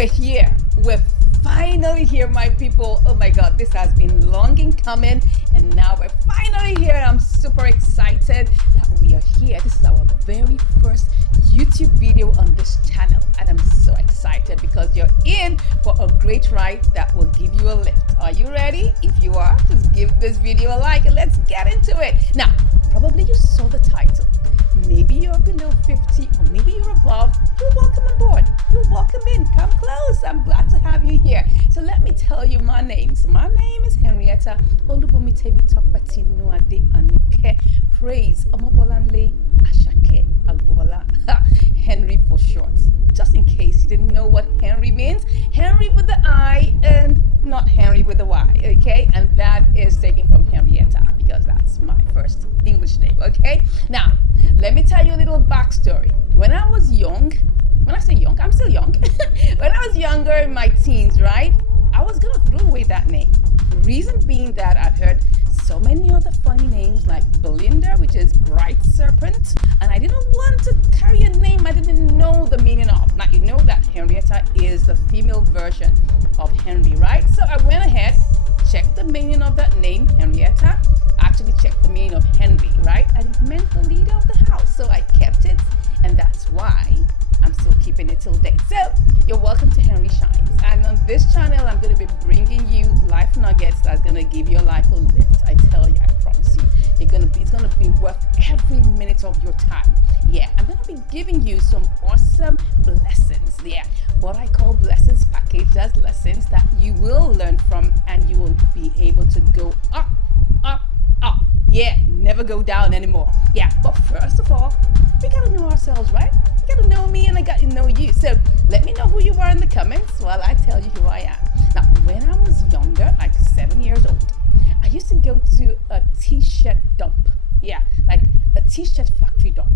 We're here. We're finally here, my people. Oh my God, this has been long in coming, and now we're finally here. I'm super excited that we are here. This is our very first YouTube video on this channel, and I'm so excited because you're in for a great ride that will give you a lift. Are you ready? If you are, just give this video a like and let's get into it. Now, probably you saw the title. Maybe you're below 50 or maybe you're above. You're welcome aboard. You're welcome in. Come close. I'm glad to have you here. So let me tell you my names. My name is Henrietta Olubomitemi Tokpati Nuade Anike. Praise Omobolanle Ashake Agbola. Henry for short. Just in case you didn't know what Henry means. Henry with the I and not Henry with the Y. Okay? And that is taken from Henrietta because that's my first English name. Okay? Now, let me tell you a little backstory. When I was young, when I say young, I'm still young. When I was younger in my teens, right? I was gonna throw away that name. Reason being that I've heard so many other funny names like Belinda, which is bright serpent, and I didn't want to carry a name I didn't know the meaning of. Now you know that Henrietta is the female version of Henry, right? So I went ahead, checked the meaning of that name, Henrietta, actually checked the meaning of Henry, right? And it meant the leader of the house, so I kept it, and that's why I'm still keeping it till date. So you're welcome to Henry Shines, and on this channel I'm going to be bringing you life nuggets that's going to give your life a lift. I tell you, I promise you, it's going to be worth every minute of your time. Yeah, I'm going to be giving you some awesome blessings. Yeah, what I call blessings package. That's lessons that you will learn from, and you will be able to go up, up, up. Yeah, never go down anymore. Yeah, but first of all, we gotta know ourselves, right? You gotta know me and I got to know you. So let me know who you are in the comments while I tell you who I am. Now, when I was younger, like 7 years old, I used to go to a t-shirt dump. Yeah, like a t-shirt factory dump.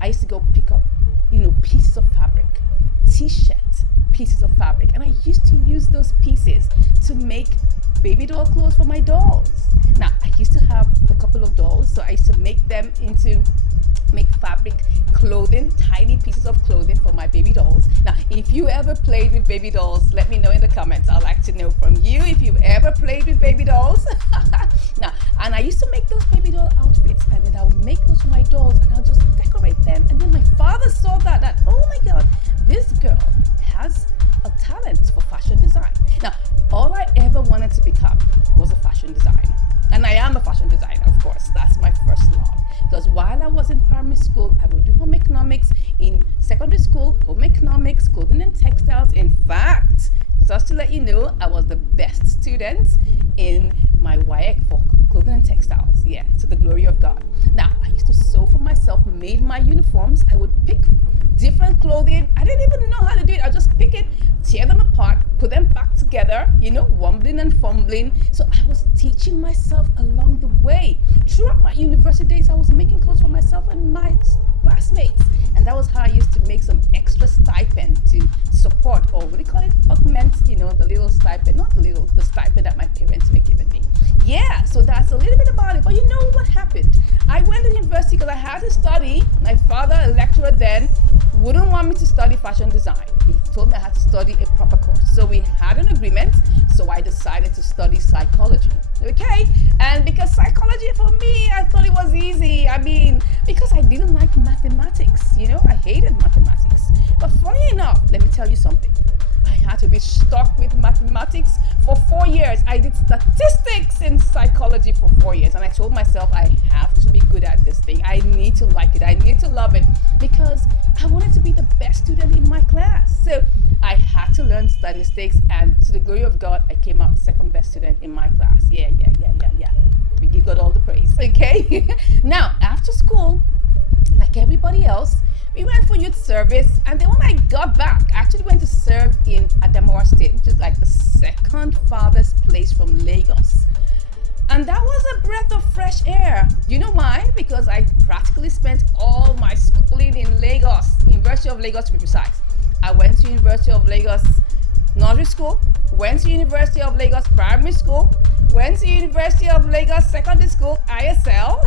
I used to go pick up, pieces of fabric, t-shirt pieces of fabric. And I used to use those pieces to make baby doll clothes for my dolls. Now, I used to have a couple of dolls, so I used to make fabric clothing, tiny pieces of clothing for my baby dolls. Now, if you ever played with baby dolls, let me know in the comments. I'd like to know from you if you've ever played with baby dolls. Now, and I used to make those baby doll outfits, and then I would make those for my dolls, and I'll just decorate them. And then my father saw that, oh my God, this girl has a talent for fashion design. Now, all I ever wanted to become was a fashion designer. And I am a fashion designer, of course. That's my first love. Because while I was in primary school, I would do home economics. In secondary school, home economics, clothing and textiles. In fact, just to let you know, I was the best student in my WAEC for clothing and textiles. Yeah, to the glory of God. Now, I used to sew for myself, made my uniforms. I would pick different clothing. I didn't even know how to do it. I just pick it, tear them apart, put them back together, wumbling and fumbling. So I was teaching myself along the way. Throughout my university days, I was making clothes for myself and my classmates. And that was how I used to make some extra stipend to support, or what do you call it? Augment, the little stipend, not the little, the stipend that my parents were giving me. Yeah, so that's a little bit about it. But you know what happened? I went to university because I had to study. My father, a lecturer then, wouldn't want me to study fashion design. He told me I had to study a proper course. So we had an agreement. So I decided to study psychology. Okay? And because psychology for me, I thought it was easy. I mean, because I didn't like mathematics. I hated mathematics. But funny enough, let me tell you something. I had to be stuck with mathematics for 4 years. I did statistics in psychology for 4 years. And I told myself I have to be good at this thing. I need to like it. I need to love it because I wanted to be the best student in my class. So I had to learn statistics, and to the glory of God, I came out second best student in my class. Yeah. We give God all the praise, okay? Now, after school, like everybody else, we went for youth service, and then when I got back, I actually went to serve in Adamawa State, which is like the second farthest place from Lagos. And that was a breath of fresh air. You know why? Because I practically spent all my schooling in Lagos, University of Lagos to be precise. I went to University of Lagos nursery school, went to University of Lagos primary school, went to University of Lagos secondary school, ISL.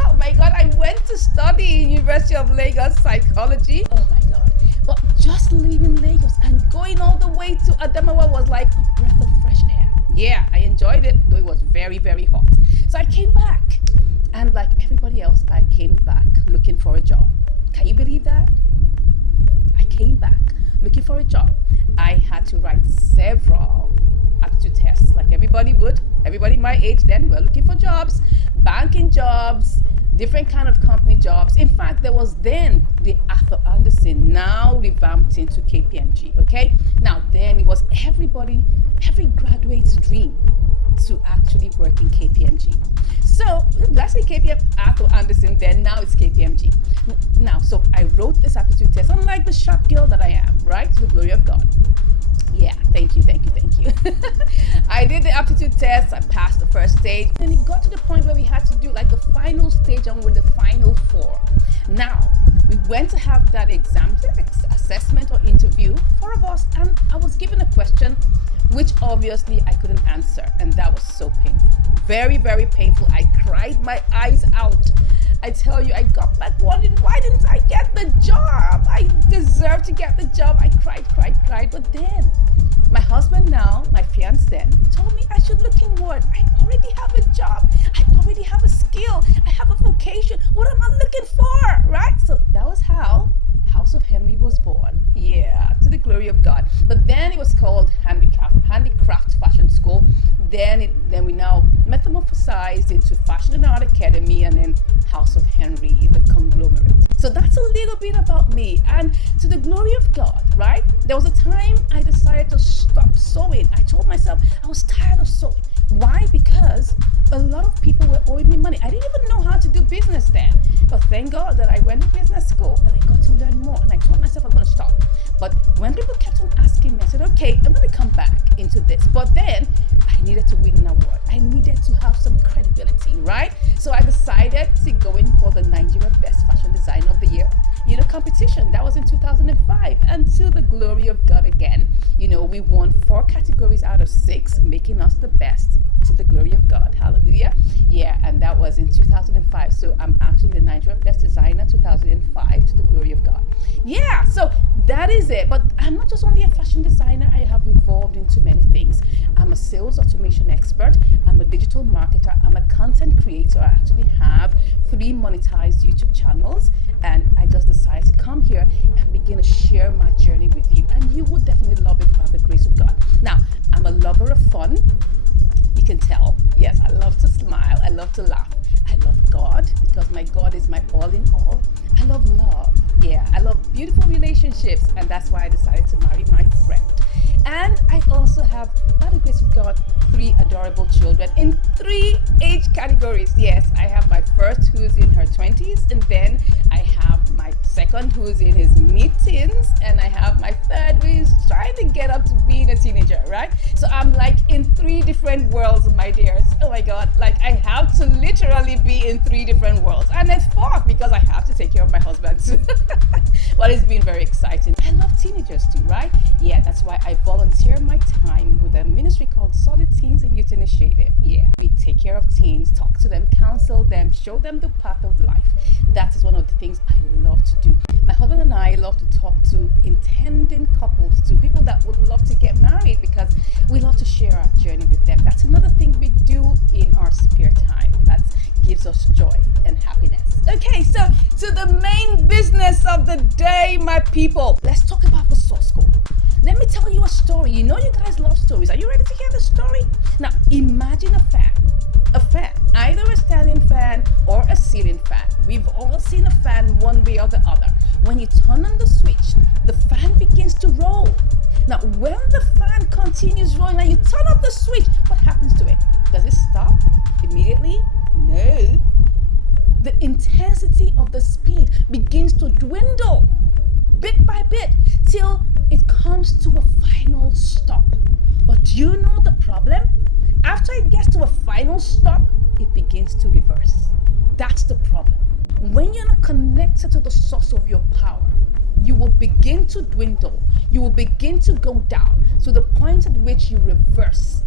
Oh my God, I went to study in University of Lagos psychology. Oh my God. But just leaving Lagos and going all the way to Adamawa was like a breath of fresh air. Yeah, I enjoyed it, though it was very, very hot. So I came back, and like everybody else, I came back looking for a job. Can you believe that? I came back looking for a job. I had to write several aptitude tests, like everybody would. Everybody my age then were looking for jobs, banking jobs, different kind of company jobs. In fact, there was then the Arthur Anderson, now revamped into KPMG. Okay, now then it was every graduate's dream to actually work in KPMG. So let's say KPM Arthur Anderson, then now it's KPMG. Now, so I wrote this aptitude test, unlike the sharp girl that I am, right? To the glory of God. Yeah, thank you. I did the aptitude test, I passed the first stage, and it got to the point where we had to do like the final stage, and we're the final 4. Now, we went to have that exam, assessment or interview, 4 of us, and I was given a question which obviously I couldn't answer, and that was so painful. Very, very painful. I cried my eyes out. I tell you, I got back wondering, why didn't I get the job? I deserve to get the job. I cried. But then my husband now, my fiance then, told me I should look inward. I already have a job. I already have a skill. I have a vocation. What am I looking for? Right? So that was how House of Henry was born. Yeah, to the glory of God. But then it was called Handicraft Fashion School. Then we now metamorphosized into Fashion and Art Academy, and then House of Henry, the conglomerate. So that's a little bit about me, and to the glory of God, right? There was a time I decided to stop sewing. I told myself I was tired of sewing. Why? Because a lot of people were owing me money. I didn't even know how to do business then. But thank God that I went to business school and I got to learn more. And I told myself I'm going to stop. But when people kept on asking me, I said, okay, I'm going to come back into this. But then I needed to win an award. I needed to have some credibility, right? So I decided to go in for the Nigeria Best Fashion Designer of the Year, competition. That was in 2005. And to the glory of God again, we won 4 categories out of 6, making us the best. To the glory of God. Hallelujah. Yeah, and that was in 2005. So I'm actually the Nigeria Best Designer 2005, to the glory of God. Yeah, so that is it. But I'm not just only a fashion designer. I have evolved into many things. I'm a sales automation expert. I'm a digital marketer. I'm a content creator. I actually have 3 monetized YouTube channels. And I just decided to come here and begin to share my journey with you. And you would definitely love it by the grace of God. Now, I'm a lover of fun. You can tell. Yes, I love to smile. I love to laugh. I love God because my God is my all in all. I love love. Yeah, I love beautiful relationships, and that's why I decided to marry my friend. And I also have, by the grace of God, 3 adorable children in 3 age categories. Yes, I have my first who's in her 20s, and then I have my second who's in his mid-teens, and I have my third who's trying to get up to being a teenager, right? So I'm like in 3 different worlds, my dears. Oh my God, like I have to literally be in 3 different worlds. And it's 4th because I have to take care of my husband too. But it's been very exciting. I love teenagers too, right? Yeah, that's why I volunteer my time with a ministry called Solid Teens and Youth Initiative. Yeah, we take care of teens, talk to them, counsel them, show them the path of life. That is one of the things I love to do. My husband and I love to talk to intending couples, to people that would love to get married, because we love to share our journey with them. That's another thing we do in our spare time. That gives us joy and happiness. Okay, so to the main business of the day, my people. Let's talk about the source code. Let me tell you a story. You know you guys love stories. Are you ready to hear the story? Now, imagine a fan, either a standing fan or a ceiling fan. We've all seen a fan one way or the other. When you turn on the switch, the fan begins to roll. Now, when the fan continues rolling and you turn off the switch, what happens to it? Does it stop immediately? No. The intensity of the speed begins to dwindle bit by bit till it comes to a final stop. But do you know the problem? After it gets to a final stop, it begins to reverse. That's the problem. When you're not connected to the source of your power, you will begin to dwindle. You will begin to go down to the point at which you reverse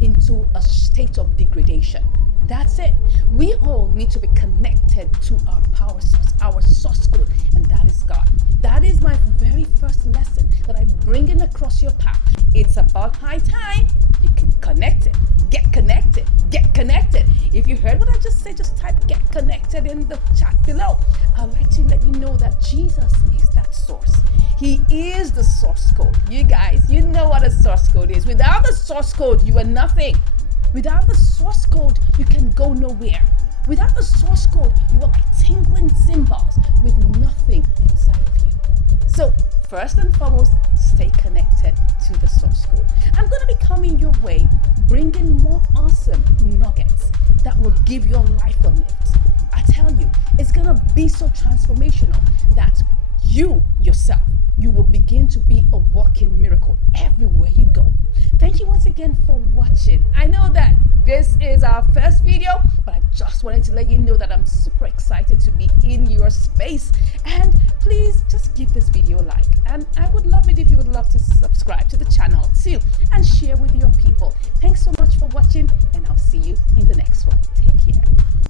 into a state of degradation. That's it. We all need to be connected to our power source, our source code, and that is God. That is my very first lesson that I'm bringing across your path. It's about high time you can connect it. Get connected. Get connected. If you heard what I just said, just type get connected in the chat below. I'd like to let you know that Jesus is that source. He is the source code. You guys, you know what a source code is. Without the source code, you are nothing. Without the source code, you can go nowhere. Without the source code, you are like tingling cymbals with nothing inside of you. So, first and foremost, stay connected to the source code. I'm going to be coming your way, bringing more awesome nuggets that will give your life a lift. I tell you, it's going to be so transformational that you yourself, you will begin to be a walking miracle everywhere you go. Thank you once again for watching. I know that this is our first video, but I just wanted to let you know that I'm super excited to be in your space. And please just give this video a like. And I would love it if you would love to subscribe to the channel too and share with your people. Thanks so much for watching, and I'll see you in the next one.